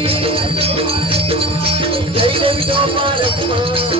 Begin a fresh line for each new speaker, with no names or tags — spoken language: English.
They Devi not Jai Jai Jai Jai